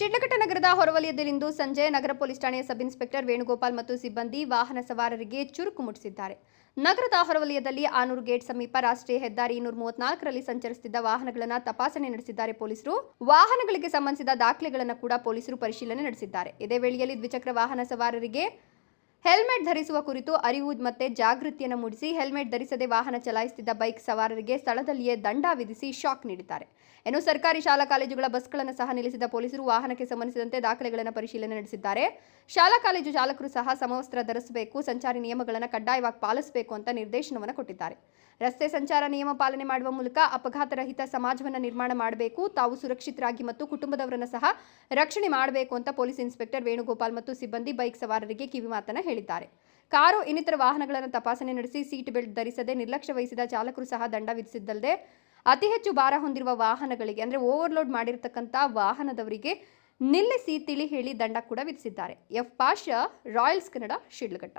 ಶಿಡ್ಲಘಟ್ಟ ನಗರದ ಹೊರವಲಯದಲ್ಲಿಂದು ಸಂಜೆ ನಗರ ಪೊಲೀಸ್ ಠಾಣೆಯ ಸಬ್ ಇನ್ಸ್ಪೆಕ್ಟರ್ ವೇಣುಗೋಪಾಲ್ ಮತ್ತು ಸಿಬ್ಬಂದಿ ವಾಹನ ಸವಾರರಿಗೆ ಚುರುಕು ಮುಟ್ಟಿಸಿದ್ದಾರೆ. ನಗರದ ಹೊರವಲಯದಲ್ಲಿ ಆನೂರು ಗೇಟ್ ಸಮೀಪ ರಾಷ್ಟ್ರೀಯ ಹೆದ್ದಾರಿ 234ರಲ್ಲಿ ಸಂಚರಿಸುತ್ತಿದ್ದ ವಾಹನಗಳನ್ನು ತಪಾಸಣೆ ನಡೆಸಿದ್ದಾರೆ ಪೊಲೀಸರು. ವಾಹನಗಳಿಗೆ ಸಂಬಂಧಿಸಿದ ದಾಖಲೆಗಳನ್ನು ಕೂಡ ಪೊಲೀಸರು ಪರಿಶೀಲನೆ ನಡೆಸಿದ್ದಾರೆ. ಇದೇ ವೇಳೆಯಲ್ಲಿ ದ್ವಿಚಕ್ರ ವಾಹನ ಸವಾರರಿಗೆ ಹೆಲ್ಮೆಟ್ ಧರಿಸುವ ಕುರಿತು ಅರಿವು ಮತ್ತು ಜಾಗೃತಿಯನ್ನು ಮೂಡಿಸಿ ಹೆಲ್ಮೆಟ್ ಧರಿಸದೆ ವಾಹನ ಚಲಾಯಿಸುತ್ತಿದ್ದ ಬೈಕ್ ಸವಾರರಿಗೆ ಸ್ಥಳದಲ್ಲಿಯೇ ದಂಡ ವಿಧಿಸಿ ಶಾಕ್ ನೀಡಿದ್ದಾರೆ. ಇನ್ನು ಸರ್ಕಾರಿ ಶಾಲಾ ಕಾಲೇಜುಗಳ ಬಸ್ಗಳನ್ನು ಸಹ ನಿಲ್ಲಿಸಿದ ಪೊಲೀಸರು ವಾಹನಕ್ಕೆ ಸಂಬಂಧಿಸಿದಂತೆ ದಾಖಲೆಗಳನ್ನು ಪರಿಶೀಲನೆ ನಡೆಸಿದ್ದಾರೆ. ಶಾಲಾ ಕಾಲೇಜು ಚಾಲಕರು ಸಹ ಸಮವಸ್ತ್ರ ಧರಿಸಬೇಕು, ಸಂಚಾರಿ ನಿಯಮಗಳನ್ನು ಕಡ್ಡಾಯವಾಗಿ ಪಾಲಿಸಬೇಕು ಅಂತ ನಿರ್ದೇಶನವನ್ನು ಕೊಟ್ಟಿದ್ದಾರೆ. ರಸ್ತೆ ಸಂಚಾರ ನಿಯಮ ಪಾಲನೆ ಮಾಡುವ ಮೂಲಕ ಅಪಘಾತ ರಹಿತ ಸಮಾಜವನ್ನು ನಿರ್ಮಾಣ ಮಾಡಬೇಕು, ತಾವು ಸುರಕ್ಷಿತರಾಗಿ ಮತ್ತು ಕುಟುಂಬದವರನ್ನು ಸಹ ರಕ್ಷಣೆ ಮಾಡಬೇಕು ಅಂತ ಪೊಲೀಸ್ ಇನ್ಸ್ಪೆಕ್ಟರ್ ವೇಣುಗೋಪಾಲ್ ಮತ್ತು ಸಿಬ್ಬಂದಿ ಬೈಕ್ ಸವಾರರಿಗೆ ಕಿವಿಮಾತನ್ನು ಹೇಳಿದ್ದಾರೆ. ಕಾರು ಇನ್ನಿತರ ವಾಹನಗಳನ್ನು ತಪಾಸಣೆ ನಡೆಸಿ ಸೀಟ್ ಬೆಲ್ಟ್ ಧರಿಸದೆ ನಿರ್ಲಕ್ಷ್ಯ ವಹಿಸಿದ ಚಾಲಕರು ಸಹ ದಂಡ ವಿಧಿಸಿದ್ದಲ್ಲದೆ ಅತಿ ಹೆಚ್ಚು ಭಾರ ಹೊಂದಿರುವ ವಾಹನಗಳಿಗೆ ಅಂದರೆ ಓವರ್ಲೋಡ್ ಮಾಡಿರತಕ್ಕಂಥ ವಾಹನದವರಿಗೆ ನಿಲ್ಲಿಸಿ ತಿಳಿ ಹೇಳಿ ದಂಡ ಕೂಡ ವಿಧಿಸಿದ್ದಾರೆ. F Pasha, Royals Kannada, Sidlaghatta.